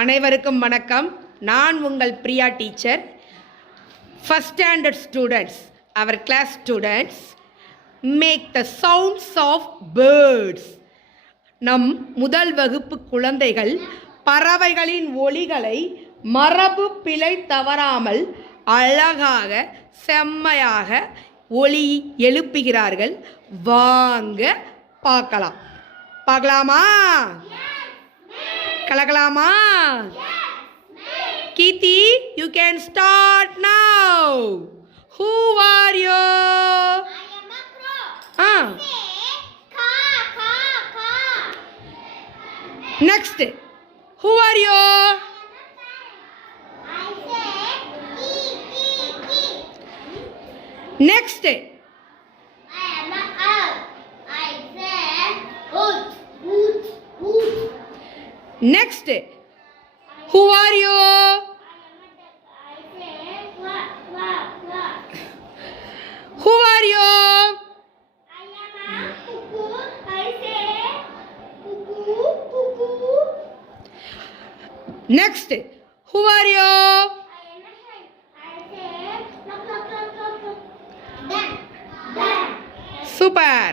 அனைவருக்கும் வணக்கம். நான் உங்கள் Priya teacher. First standard students, our class students, make the sounds of birds. நம் முதல் வகுப்பு குழந்தைகள் பறவைகளின் ஒலிகளை மரபு பிழை தவறாமல் அழகாக செம்மையாக ஒலி எழுப்புகிறார்கள். வாங்க பார்க்கலாமா? கலக்கலாமா? Kiti, you can start now. Who are you? I am a crow. I say ka. Next, who are you? I say ki. Next, I am a owl. I say hoot. Next, who are you? I say quack. Who are you? I am a cuckoo. I say cuckoo. Next, who are you? I am a hen. I say cluck. Done. Super.